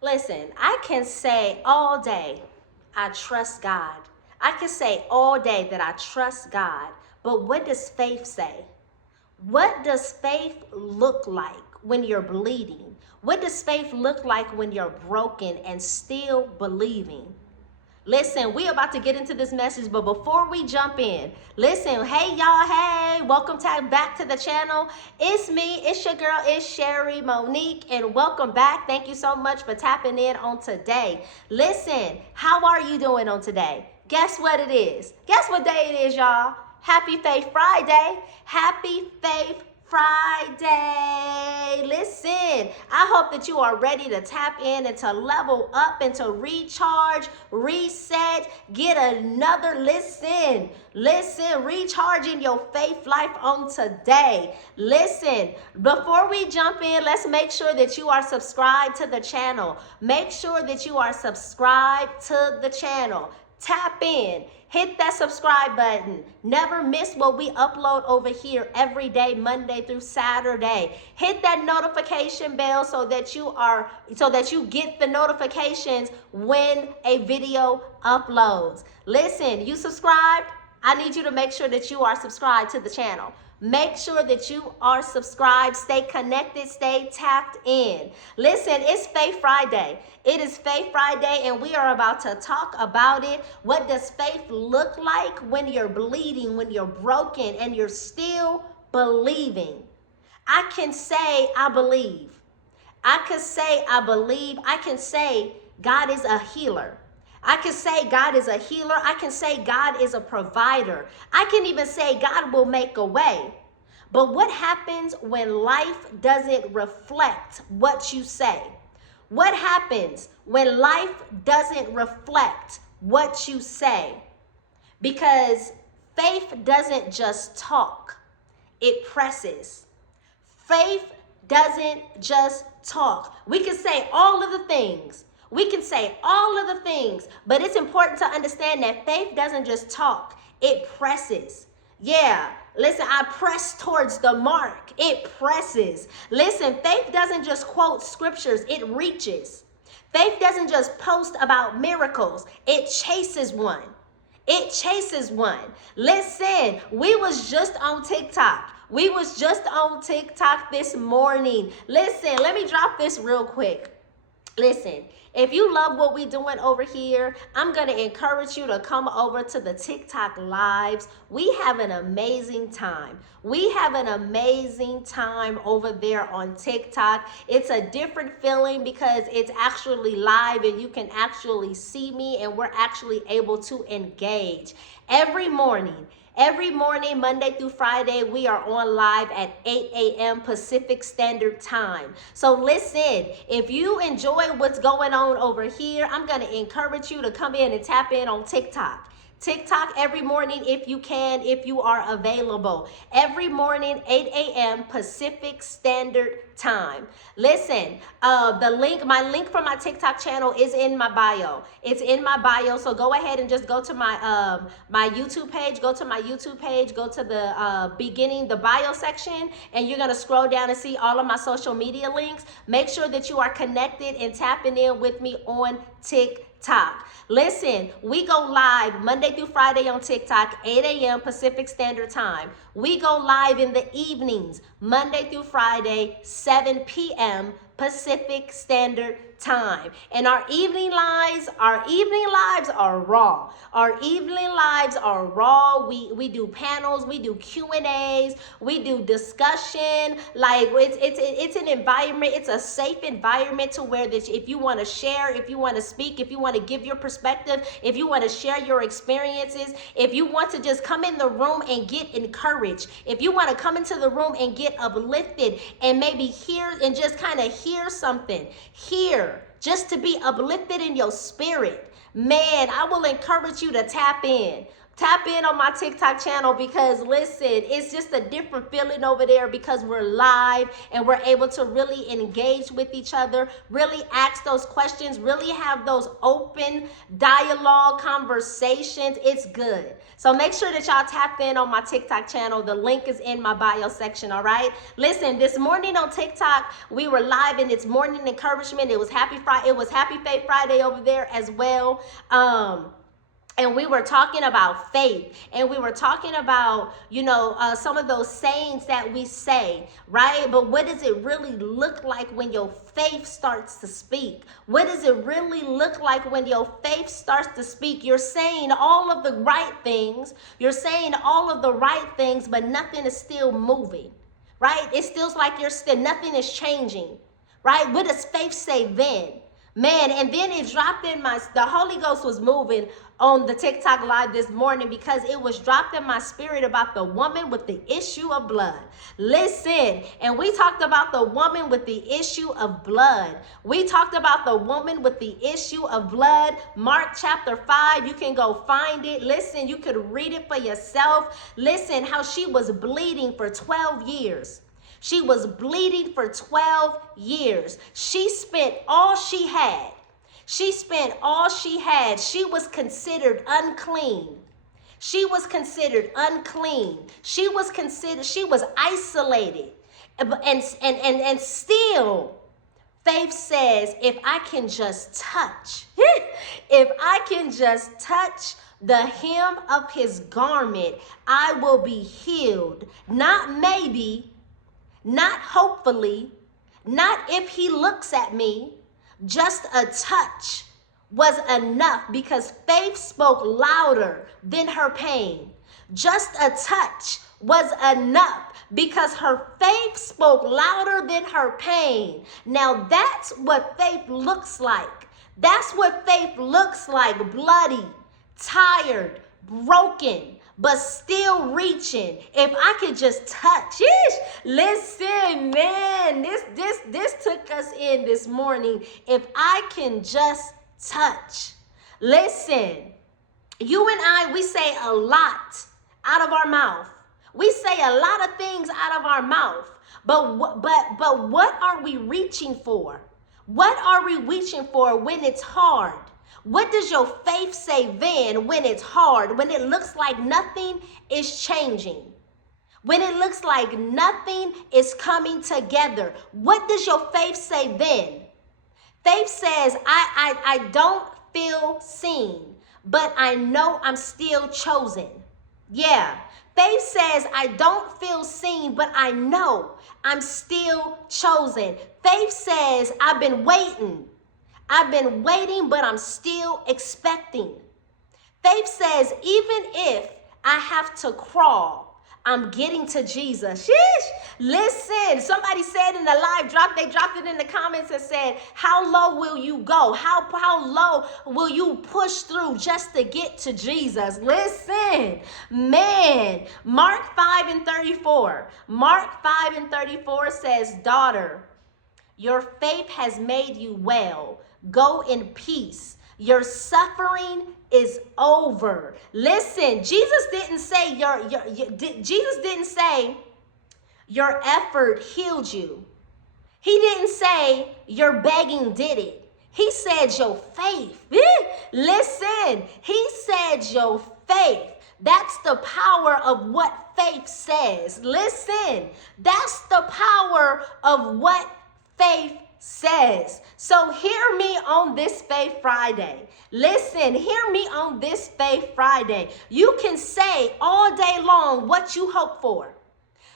Listen, I can say all day, I trust God. I can say all day that I trust God. But what does faith say? What does faith look like when you're bleeding? What does faith look like when you're broken and still believing? Listen, we about to get into this message, but before we jump in, listen, hey y'all, hey, welcome back to the channel. It's me, it's your girl, it's Sherry Monique, and welcome back. Thank you so much for tapping in on today. Listen, how are you doing on today? Guess what it is? Guess what day it is, y'all? Happy Faith Friday. Happy Faith Friday. Listen, I hope that you are ready to tap in and to level up and to recharge, reset, get another recharging your faith life on today. Listen, before we jump in, let's make sure that you are subscribed to the channel. Make sure that you are subscribed to the channel. Tap in, hit that subscribe button. Never miss what we upload over here every day, Monday through Saturday. Hit that notification bell so that you get the notifications when a video uploads. Listen, you subscribed? I need you to make sure that you are subscribed to the channel. Make sure that you are subscribed, stay connected, stay tapped in. Listen, it's Faith Friday. It is Faith Friday, and we are about to talk about it. What does faith look like when you're bleeding, when you're broken, and you're still believing? I can say, I believe. I can say, I believe. I can say, God is a healer. I can say God is a healer. I can say God is a provider. I can even say God will make a way. But what happens when life doesn't reflect what you say? What happens when life doesn't reflect what you say? Because faith doesn't just talk, it presses. Faith doesn't just talk. We can say all of the things. We can say all of the things, but it's important to understand that faith doesn't just talk, it presses. Yeah, listen, I press towards the mark. It presses. Listen, faith doesn't just quote scriptures, it reaches. Faith doesn't just post about miracles, it chases one. It chases one. Listen, we was just on TikTok. We was just on TikTok this morning. Listen, let me drop this real quick. Listen, if you love what we're doing over here, I'm going to encourage you to come over to the TikTok lives. We have an amazing time. We have an amazing time over there on TikTok. It's a different feeling because it's actually live and you can actually see me and we're actually able to engage. Every morning, Monday through Friday, we are on live at 8 a.m. Pacific Standard Time. So listen, if you enjoy what's going on over here, I'm going to encourage you to come in and tap in on TikTok. TikTok every morning if you can, if you are available. Every morning, 8 a.m. Pacific Standard Time. Listen, my link for my TikTok channel is in my bio. It's in my bio, so go ahead and just go to my my YouTube page. Go to my YouTube page. Go to the the bio section, and you're gonna scroll down and see all of my social media links. Make sure that you are connected and tapping in with me on TikTok. Listen, we go live Monday through Friday on TikTok, 8 a.m. Pacific Standard Time. We go live in the evenings, Monday through Friday, 7 p.m. Pacific Standard Time. And our evening lives are raw. Our evening lives are raw. We do panels, we do Q&As, we do discussion. Like it's an environment, it's a safe environment to where that if you want to share, if you want to speak, if you want to give your perspective, if you want to share your experiences, if you want to just come in the room and get encouraged, if you want to come into the room and get uplifted and maybe hear and just kind of hear something, just to be uplifted in your spirit, man, I will encourage you to tap in. Tap in on my TikTok channel because listen, it's just a different feeling over there because we're live and we're able to really engage with each other, really ask those questions, really have those open dialogue conversations. It's good. So make sure that y'all tap in on my TikTok channel. The link is in my bio section, all right? Listen, this morning on TikTok, we were live and it's morning encouragement. It was Happy Friday. It was Happy Faith Friday over there as well. And we were talking about faith, and we were talking about, some of those sayings that we say, right? But what does it really look like when your faith starts to speak? What does it really look like when your faith starts to speak? You're saying all of the right things. You're saying all of the right things, but nothing is still moving, right? It feels like nothing is changing, right? What does faith say then? Man, and then it dropped in the Holy Ghost was moving on the TikTok live this morning because it was dropped in my spirit about the woman with the issue of blood. Listen, and we talked about the woman with the issue of blood. We talked about the woman with the issue of blood. Mark chapter 5, you can go find it. Listen, you could read it for yourself. Listen, how she was bleeding for 12 years. She was bleeding for 12 years. She spent all she had. She spent all she had. She was considered unclean. She was considered unclean. She was isolated. And still, faith says, if I can just touch, the hem of his garment, I will be healed. Not maybe, not hopefully, not if he looks at me, just a touch was enough because faith spoke louder than her pain. Just a touch was enough because her faith spoke louder than her pain. Now that's what faith looks like. That's what faith looks like, bloody, tired, broken, but still reaching. If I could just touch. Listen, man, this took us in this morning. If I can just touch. Listen, you and I, we say a lot out of our mouth. We say a lot of things out of our mouth. But what are we reaching for? What are we reaching for when it's hard? What does your faith say then when it's hard, when it looks like nothing is changing? When it looks like nothing is coming together, what does your faith say then? Faith says, I don't feel seen, but I know I'm still chosen. Yeah. Faith says, I don't feel seen, but I know I'm still chosen. Faith says, I've been waiting, but I'm still expecting. Faith says, even if I have to crawl, I'm getting to Jesus. Listen, somebody said in the live they dropped it in the comments and said, how low will you go? How low will you push through just to get to Jesus? Listen, man, Mark 5:34. Mark 5:34 says, daughter, your faith has made you well. Go in peace. Your suffering is over. Listen, Jesus didn't say your effort healed you. He didn't say your begging did it. He said your faith. Listen, he said your faith. That's the power of what faith says. Listen, that's the power of what faith says. So hear me on this Faith Friday. Listen, hear me on this Faith Friday. You can say all day long what you hope for.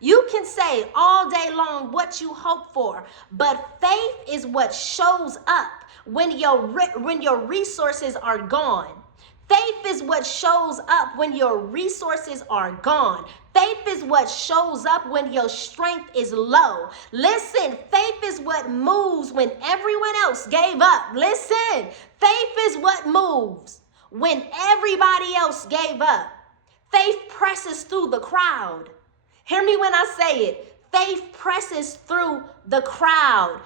You can say all day long what you hope for, but faith is what shows up when your resources are gone. Faith is what shows up when your resources are gone. Faith is what shows up when your strength is low. Listen, faith is what moves when everyone else gave up. Listen, faith is what moves when everybody else gave up. Faith presses through the crowd. Hear me when I say it. Faith presses through the crowd.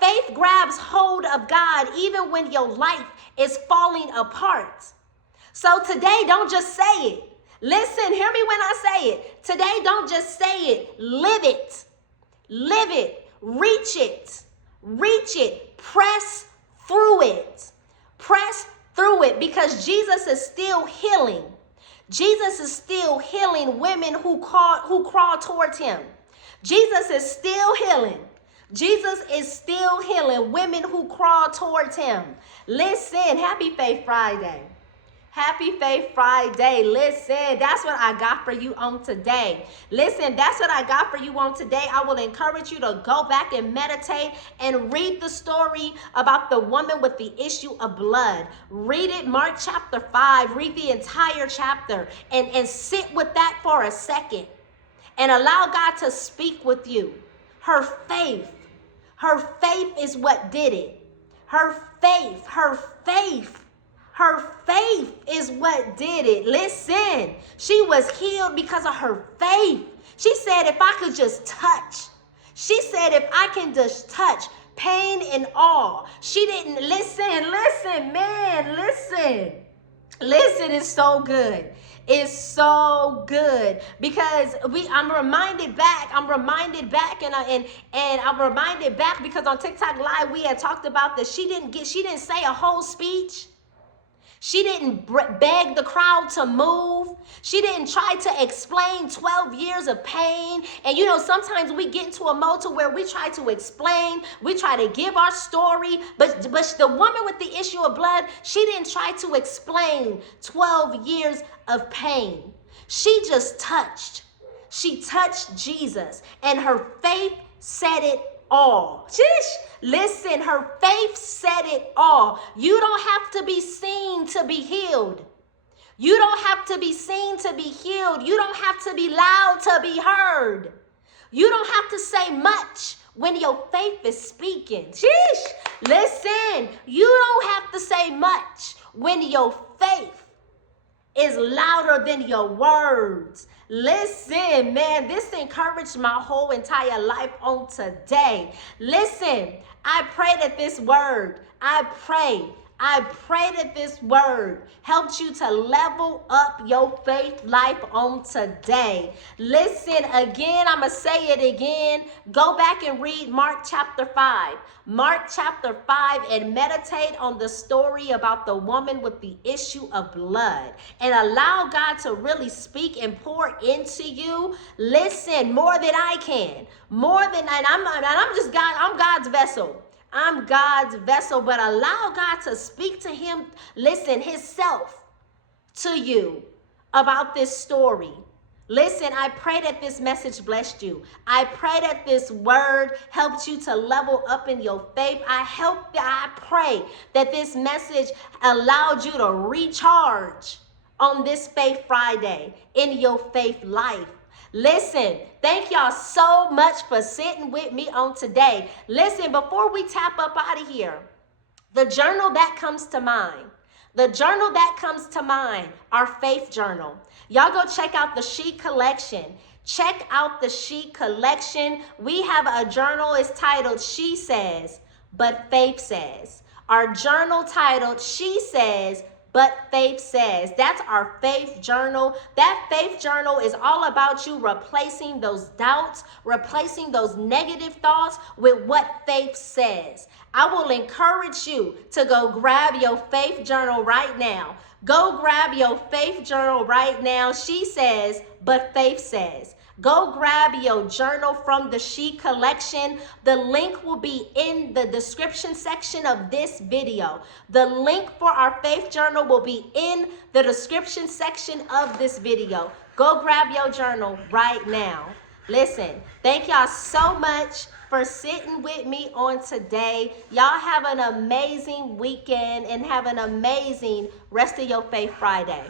Faith grabs hold of God even when your life is falling apart. So today, don't just say it. Listen, hear me when I say it. Today, don't just say it. Live it. Live it. Reach it. Reach it. Press through it. Press through it, because Jesus is still healing. Jesus is still healing women who crawl towards him. Jesus is still healing. Jesus is still healing women who crawl towards him. Listen, happy Faith Friday. Happy Faith Friday. Listen, that's what I got for you on today. Listen, that's what I got for you on today. I will encourage you to go back and meditate and read the story about the woman with the issue of blood. Read it, Mark chapter 5. Read the entire chapter and sit with that for a second and allow God to speak with you. Her faith is what did it. Her faith is what did it. Listen, she was healed because of her faith. She said, if I could just touch. She said, if I can just touch, pain and all. She didn't listen, man, listen. Listen, it's so good. It's so good because I'm reminded back, and I'm reminded back because on TikTok Live we had talked about that she didn't say a whole speech. She didn't beg the crowd to move. She didn't try to explain 12 years of pain. And you know, sometimes we get into a mode to where we try to explain, we try to give our story. But the woman with the issue of blood, she didn't try to explain 12 years of pain. She just touched. She touched Jesus, and her faith said it all. Listen, her faith said it all. You don't have to be seen to be healed. You don't have to be seen to be healed. You don't have to be loud to be heard. You don't have to say much when your faith is speaking. Listen, you don't have to say much when your faith is louder than your words. Listen, man, this encouraged my whole entire life on today. Listen, I pray that this word, I pray that this word helped you to level up your faith life on today. Listen, again, I'm going to say it again. Go back and read Mark chapter 5. Mark chapter 5 and meditate on the story about the woman with the issue of blood and allow God to really speak and pour into you. Listen, more than I can. I'm God's vessel. I'm God's vessel, but allow God to speak to him, listen, himself to you about this story. Listen, I pray that this message blessed you. I pray that this word helped you to level up in your faith. I pray that this message allowed you to recharge on this Faith Friday in your faith life. Listen, thank y'all so much for sitting with me on today. Listen, before we tap up out of here, the journal that comes to mind, our faith journal. Y'all go check out the sheet collection. Check out the sheet collection. We have a journal. It's titled She Says, But Faith Says. Our journal titled She Says, But Faith Says. That's our faith journal. That faith journal is all about you replacing those doubts, replacing those negative thoughts with what faith says. I will encourage you to go grab your faith journal right now. Go grab your faith journal right now. She says, but faith says. Go grab your journal from the She Collection. The link will be in the description section of this video. The link for our faith journal will be in the description section of this video. Go grab your journal right now. Listen, thank y'all so much for sitting with me on today. Y'all have an amazing weekend and have an amazing rest of your Faith Friday.